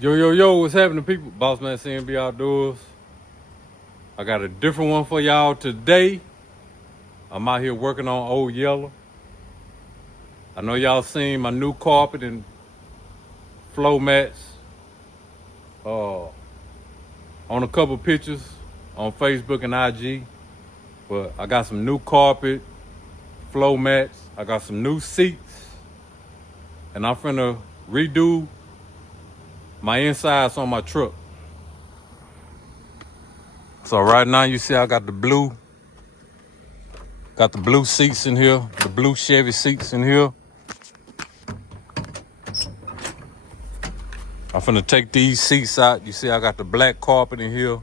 Yo, what's happening, people? Boss man CnB Outdoors. I got a different one for y'all today. I'm out here working on old Yella. I know y'all seen my new carpet and flow mats on a couple pictures on Facebook and IG. But I got some new carpet, flow mats. I got some new seats. And I'm finna redo my insides on my truck. So right now you see I got the blue seats in here, the blue Chevy seats in here. I'm finna take these seats out. You see I got the black carpet in here.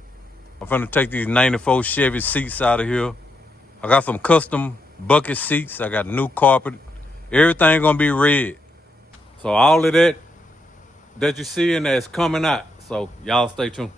I'm finna take these 94 Chevy seats out of here. I got some custom bucket seats. I got new carpet. Everything gonna be red. So all of that you see in there is coming out. So y'all stay tuned.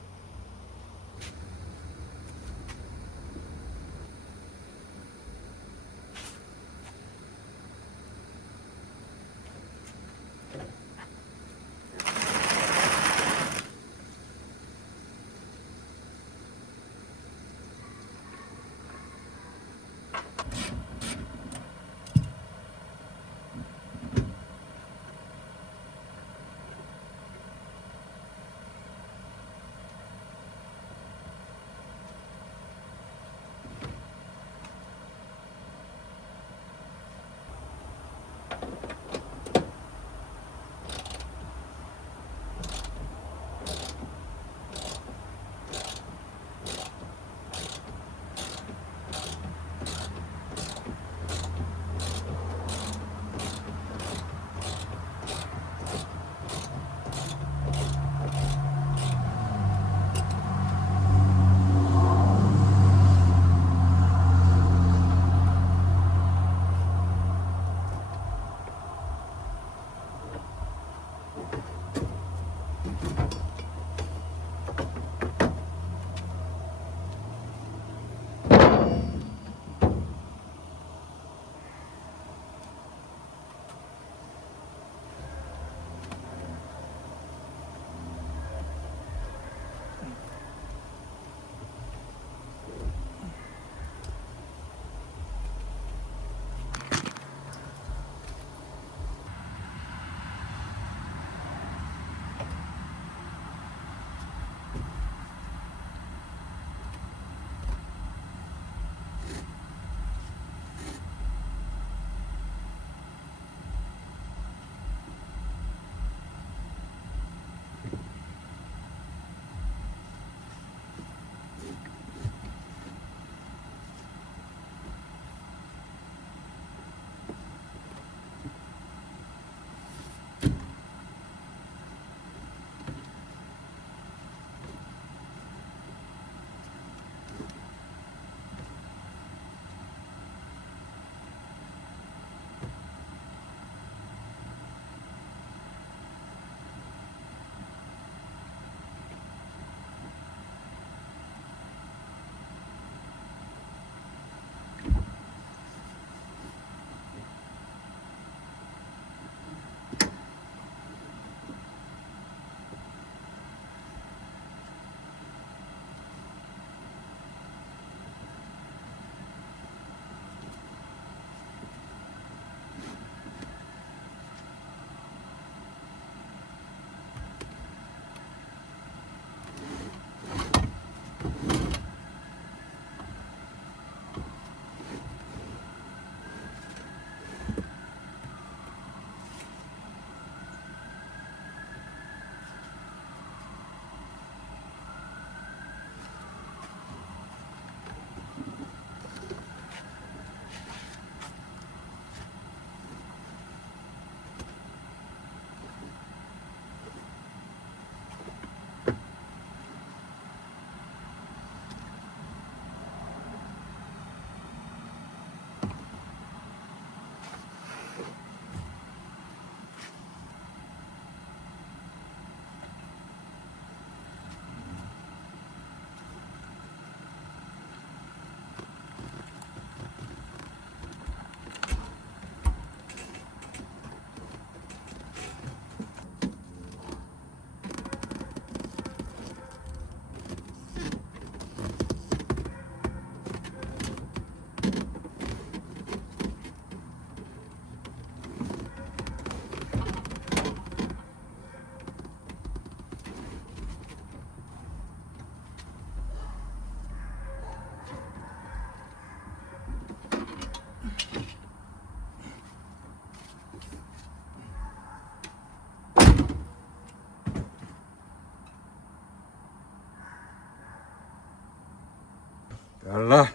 Yella.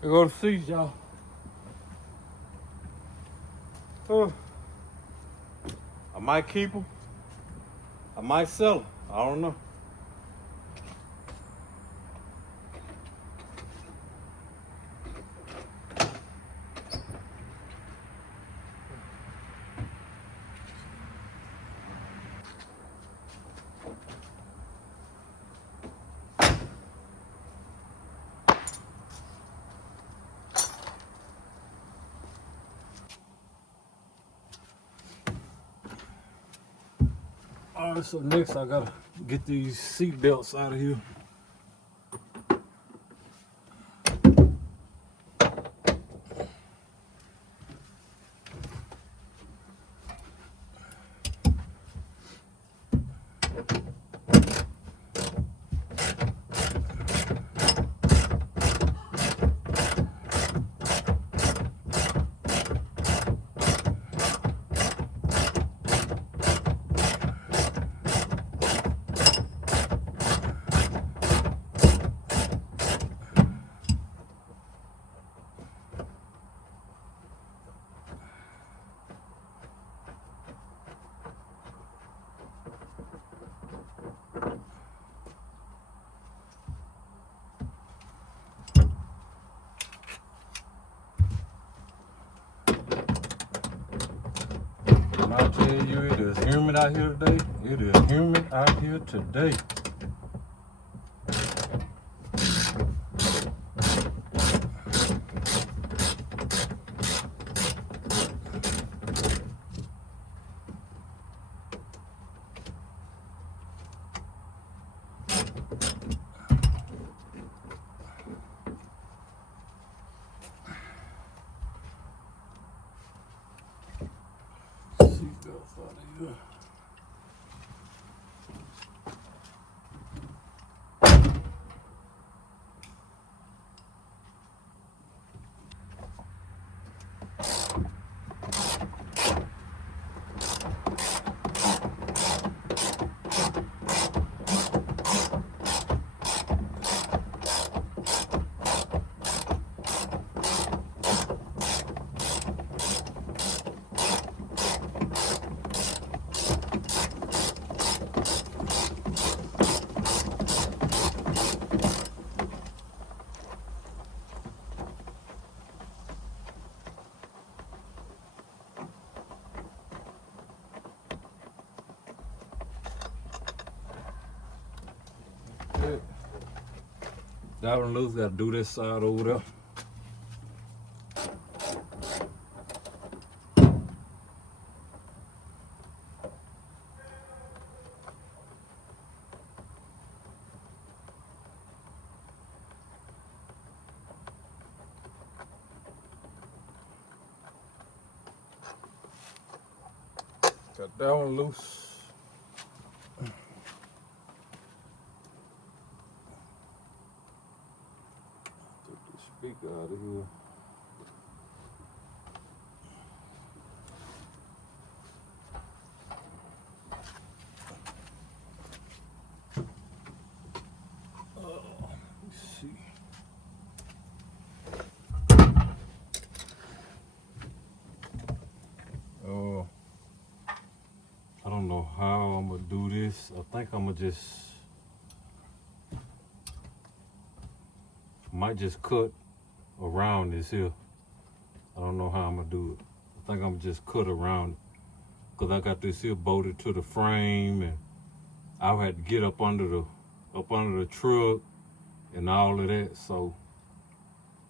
Here go the seats, y'all. I might keep them. I might sell them. I don't know. All right, so next I gotta get these seat belts out of here. And I tell you, it is humid out here today. It is humid out here today. Seatbelts out of here. That one loose, gotta do this side over there. Got that one loose. Speaker out of here. Let's see. I don't know how I'm gonna do this. I think I'm gonna might just cut around this here. I don't know how I'm gonna do it. I think I'm just cut around it because I got this here bolted to the frame, and I had to get up under the truck and all of that. So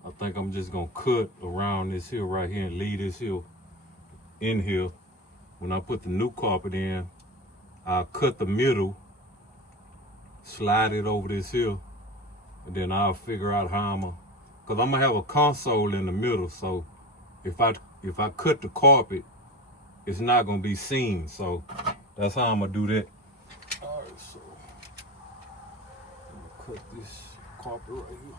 I think I'm just gonna cut around this here right here and leave this here in here. When I put the new carpet in, I'll cut the middle, slide it over this here, and then I'll figure out how because I'm gonna have a console in the middle, so if I cut the carpet, it's not gonna be seen. So that's how I'm gonna do that. All right, so I'm gonna cut this carpet right here.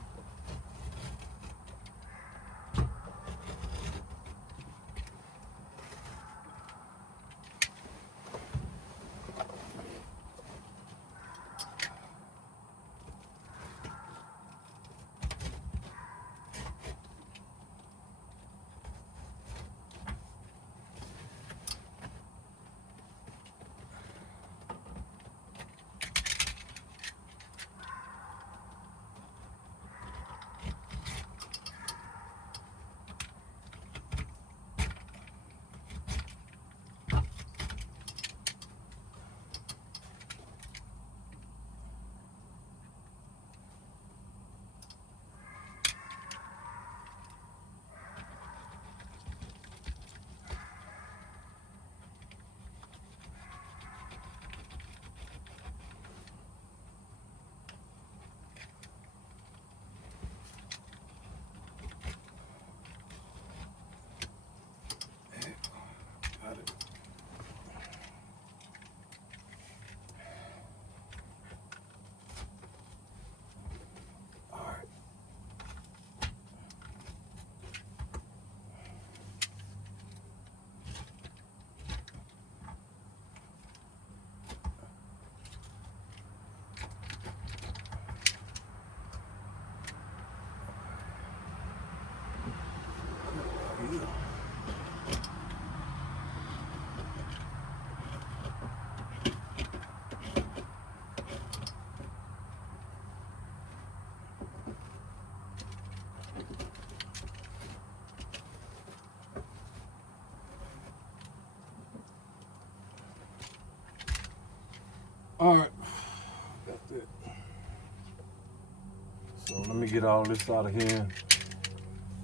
me get all this out of here and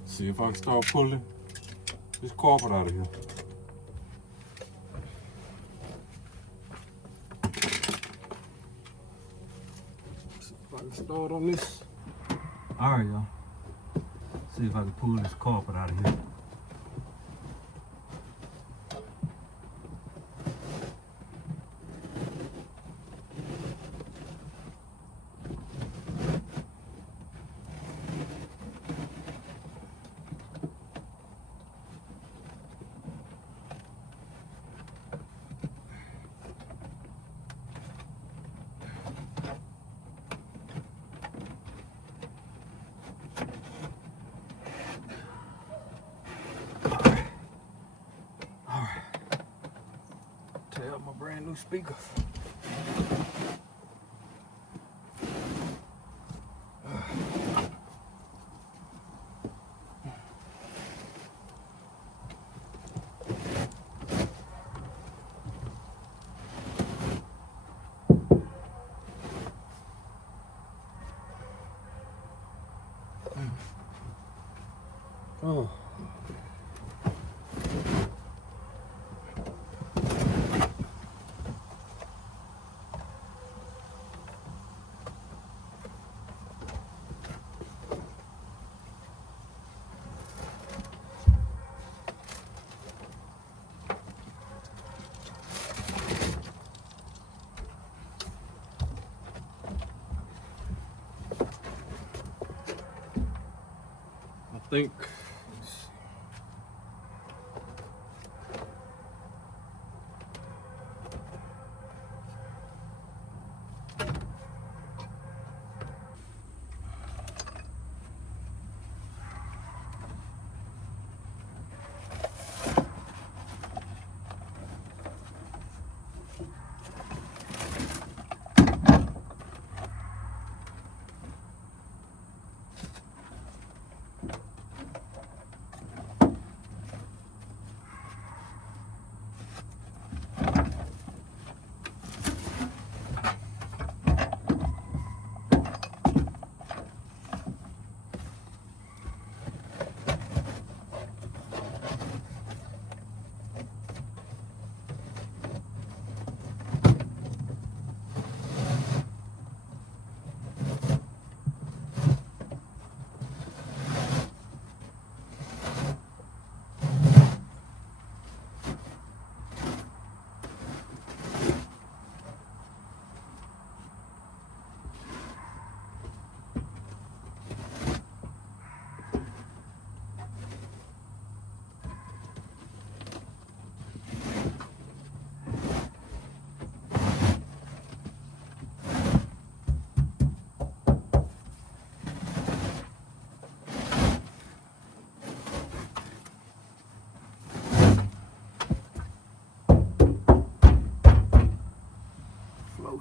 see if I can start pulling this carpet out of here. See if I can start on this. All right, y'all. See if I can pull this carpet out of here. My brand new speakers. Oh. I think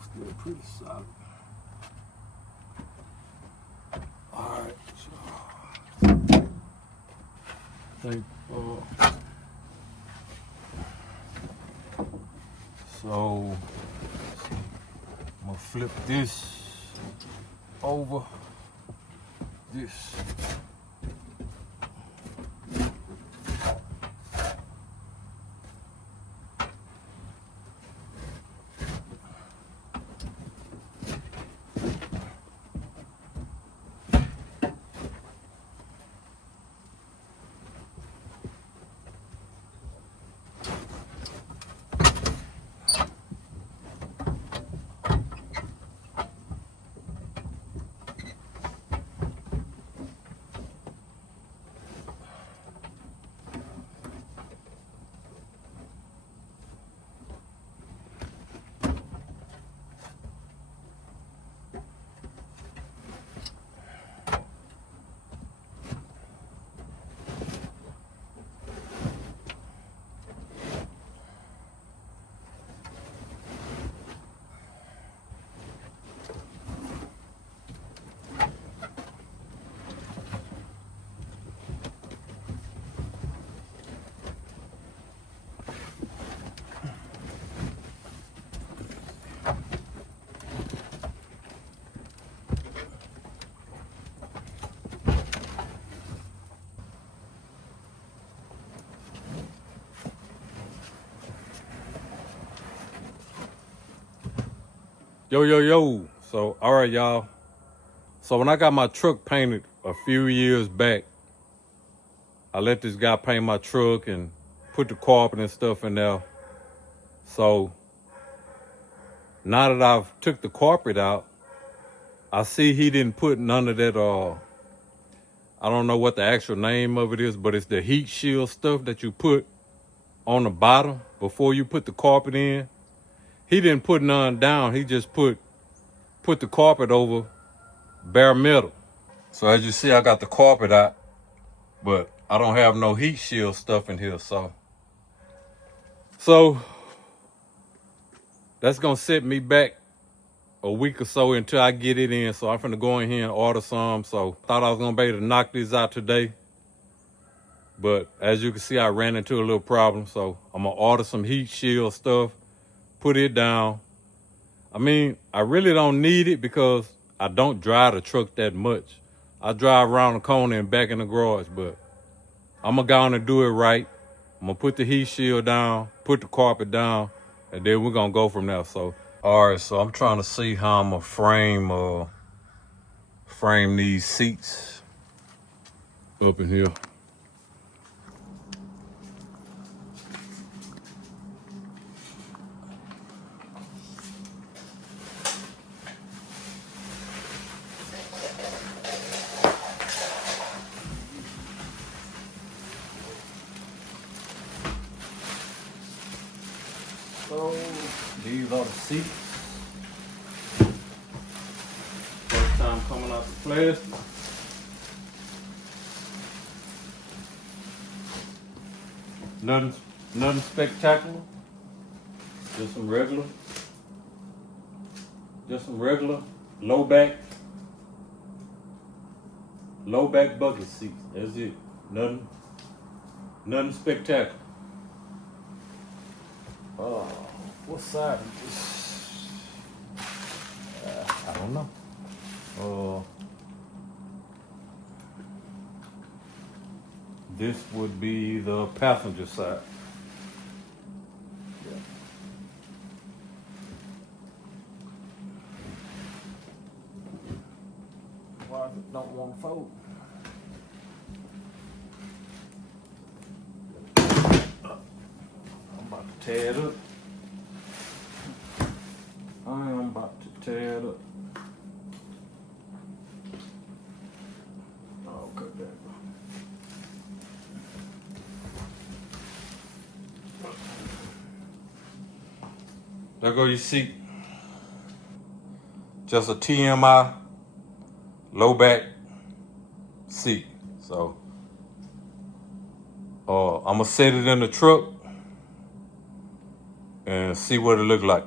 still pretty solid. Alright, so I'm gonna flip this over this. Yo. So, all right, y'all. So when I got my truck painted a few years back, I let this guy paint my truck and put the carpet and stuff in there. So now that I've took the carpet out, I see he didn't put none of that, I don't know what the actual name of it is, but it's the heat shield stuff that you put on the bottom before you put the carpet in. He didn't put none down. He just put the carpet over bare metal. So as you see, I got the carpet out, but I don't have no heat shield stuff in here. So that's gonna set me back a week or so until I get it in. So I'm finna go in here and order some. So thought I was gonna be able to knock these out today, but as you can see, I ran into a little problem. So I'm gonna order some heat shield stuff, put it down. I mean, I really don't need it because I don't drive the truck that much. I drive around the corner and back in the garage, but I'm gonna go on and do it right. I'm gonna put the heat shield down, put the carpet down, and then we're gonna go from there. So, all right, so I'm trying to see how I'm gonna frame these seats up in here. So these are the seats. First time coming out the plastic. Nothing spectacular. Just some regular low back bucket seats. That's it. Nothing spectacular. What side is this? I don't know. This would be the passenger side. Yeah. Why don't want to fold? I'm about to tear it up. I am about to tear it up. Oh, cut that. There go your seat. Just a TMI low back seat. So I'm gonna set it in the truck and see what it look like.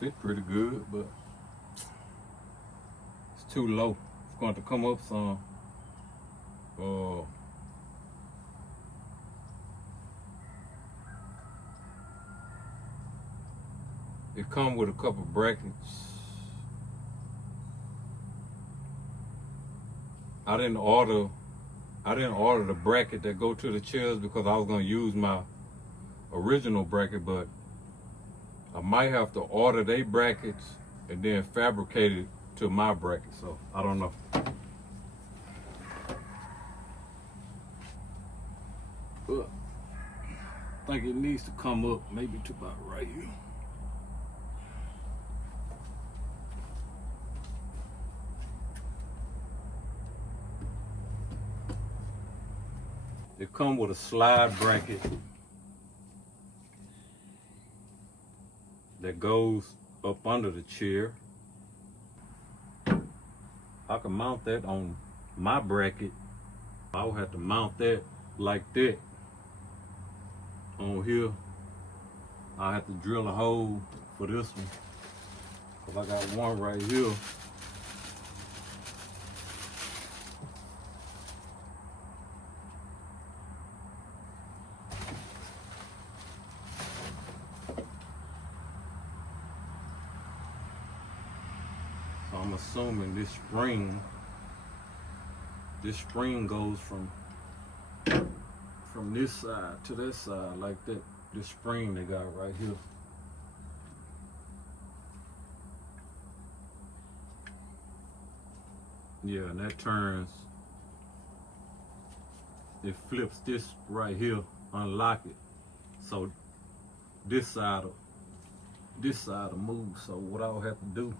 Fit pretty good, but it's too low. It's going to come up some. It come with a couple brackets. I didn't order the bracket that go to the chairs because I was gonna use my original bracket, but I might have to order they brackets and then fabricate it to my bracket. So I don't know. think it needs to come up maybe to about right here. It comes with a slide bracket that goes up under the chair. I can mount that on my bracket. I would have to mount that like that on here. I have to drill a hole for this one, because I got one right here. So I'm assuming this spring goes from this side to that side like that. This spring they got right here. Yeah, and that turns, it flips this right here, unlock it. So this side will move. So what I'll have to do,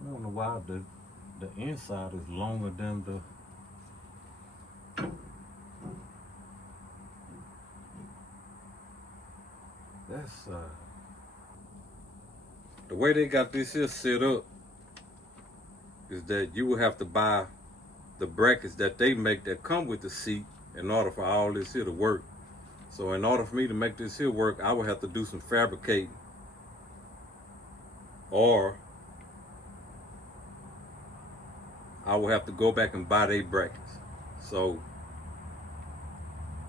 I don't know why the inside is longer than the that side. The way they got this here set up is that you will have to buy the brackets that they make that come with the seat in order for all this here to work. So in order for me to make this here work, I would have to do some fabricating, or I will have to go back and buy their brackets. So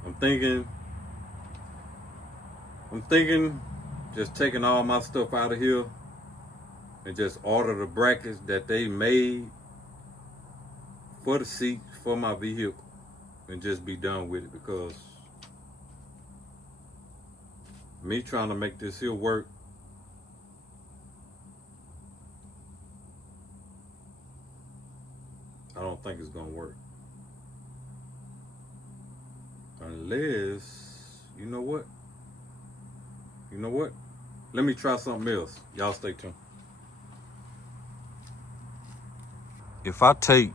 I'm thinking just taking all my stuff out of here and just order the brackets that they made for the seat for my vehicle and just be done with it, because me trying to make this here work, I don't think it's gonna work. Unless, you know what? Let me try something else. Y'all stay tuned. If I take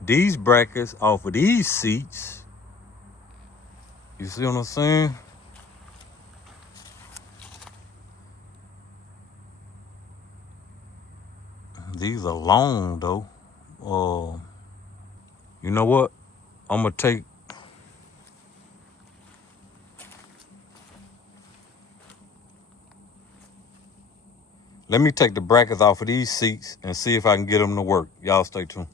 these brackets off of these seats, you see what I'm saying? These are long though. You know what? I'm gonna take let me take the brackets off of these seats and see if I can get them to work. Y'all stay tuned.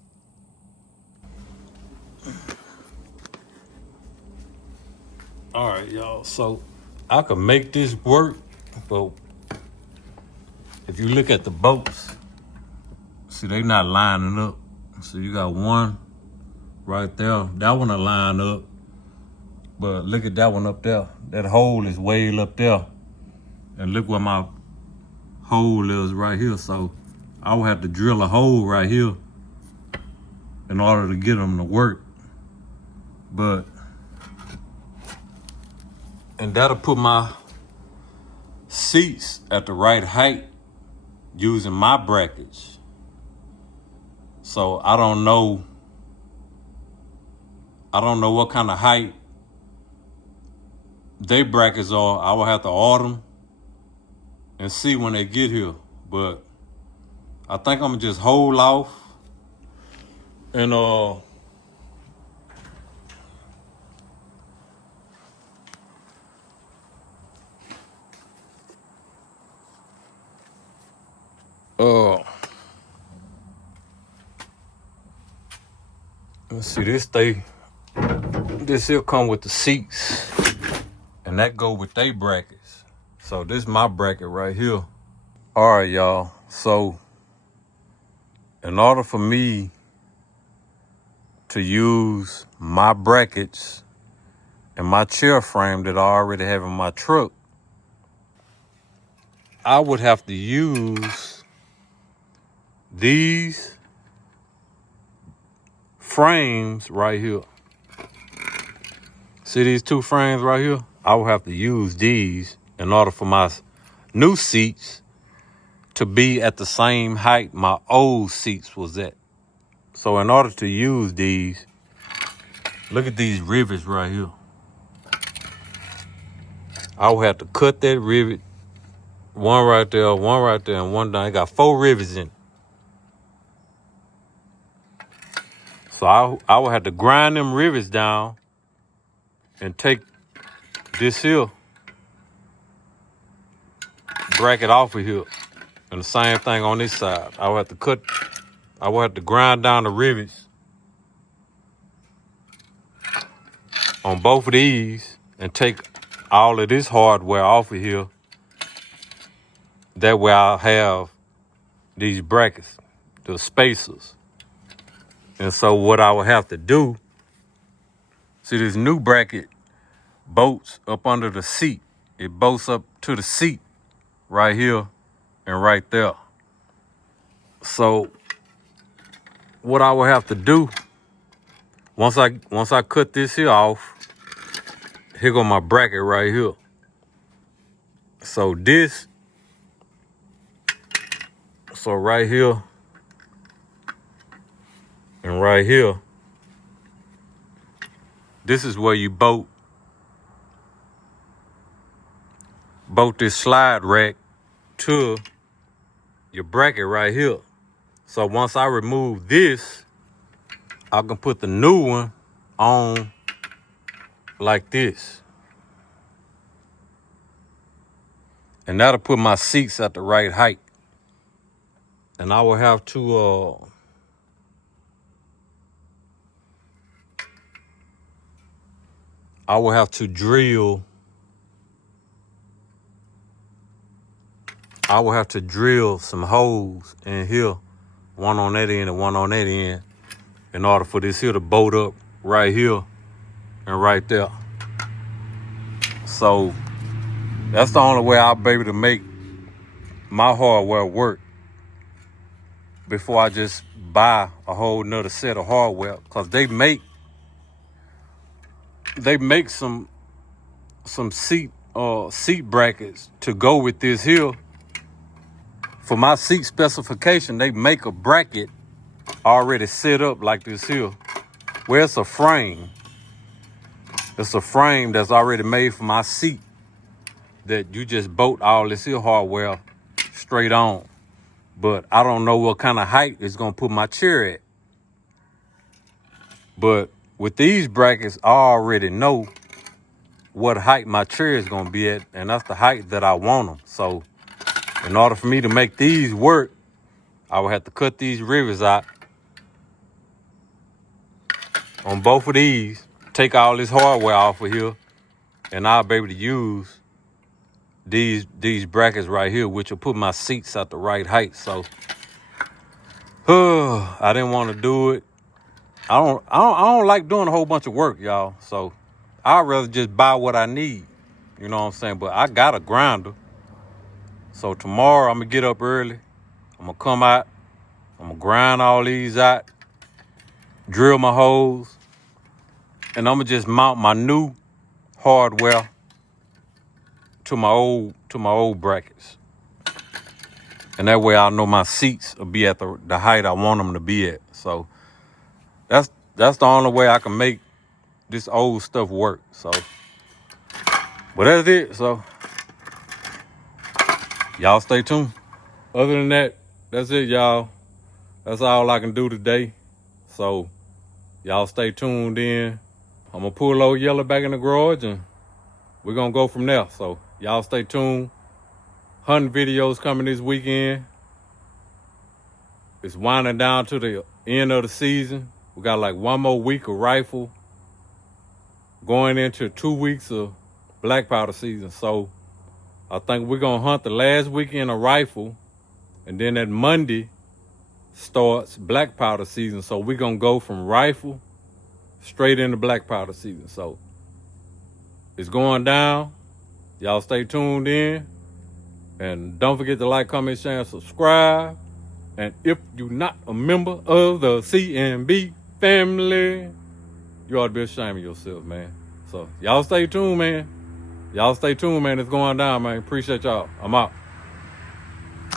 All right, y'all. So I can make this work, but if you look at the bolts, see they not lining up. So you got one right there. That one will line up, but look at that one up there. That hole is way up there, and look where my hole is right here. So I will have to drill a hole right here in order to get them to work. And that'll put my seats at the right height using my brackets. So I don't know what kind of height they brackets are. I will have to order them and see when they get here. But I think I'm gonna just hold off and let's see, this here come with the seats, and that go with they brackets. So this is my bracket right here. All right, y'all. So in order for me to use my brackets and my chair frame that I already have in my truck, I would have to use these frames right here. See these two frames right here? I will have to use these in order for my new seats to be at the same height my old seats was at. So in order to use these, look at these rivets right here. I will have to cut that rivet, one right there, and one down. It got 4 rivets in it. So I will have to grind them rivets down and take this here bracket off of here. And the same thing on this side. I will have to grind down the rivets on both of these and take all of this hardware off of here. That way I'll have these brackets, the spacers. And so what I will have to do, see this new bracket bolts up under the seat. It bolts up to the seat right here and right there. So what I will have to do, once I cut this here off, here go my bracket right here. So right here and right here, this is where you bolt this slide rack to your bracket right here. So once I remove this, I can put the new one on like this. And that'll put my seats at the right height. And I will have to drill some holes in here, one on that end and one on that end, in order for this here to bolt up right here and right there. So that's the only way I'll be able to make my hardware work before I just buy a whole nother set of hardware. Cause they make some seat brackets to go with this here. For my seat specification, they make a bracket already set up like this here. Where it's a frame. It's a frame that's already made for my seat that you just bolt all this here hardware straight on. But I don't know what kind of height it's gonna put my chair at. But with these brackets, I already know what height my chair is gonna be at, and that's the height that I want them. So in order for me to make these work, I will have to cut these rivets out on both of these, take all this hardware off of here, and I'll be able to use these brackets right here, which will put my seats at the right height. So I didn't want to do it. I don't like doing a whole bunch of work, y'all. So I'd rather just buy what I need. You know what I'm saying? But I got a grinder. So tomorrow I'm gonna get up early. I'm gonna come out. I'm gonna grind all these out, drill my holes, and I'm gonna just mount my new hardware to my old brackets. And that way I know my seats will be at the height I want them to be at. So that's the only way I can make this old stuff work. So, but that's it. So y'all stay tuned. Other than that, that's it, y'all. That's all I can do today. So y'all stay tuned in. I'm gonna pull old Yella back in the garage and we're gonna go from there. So y'all stay tuned. Hunting videos coming this weekend. It's winding down to the end of the season. We got like one more week of rifle, going into 2 weeks of black powder season. So I think we're gonna hunt the last weekend of rifle, and then that Monday starts black powder season. So we're gonna go from rifle straight into black powder season. So it's going down. Y'all stay tuned in. And don't forget to like, comment, share, and subscribe. And if you're not a member of the CNB family, you ought to be ashamed of yourself, man. So y'all stay tuned, man. Y'all stay tuned, man. It's going down, man. Appreciate y'all. I'm out.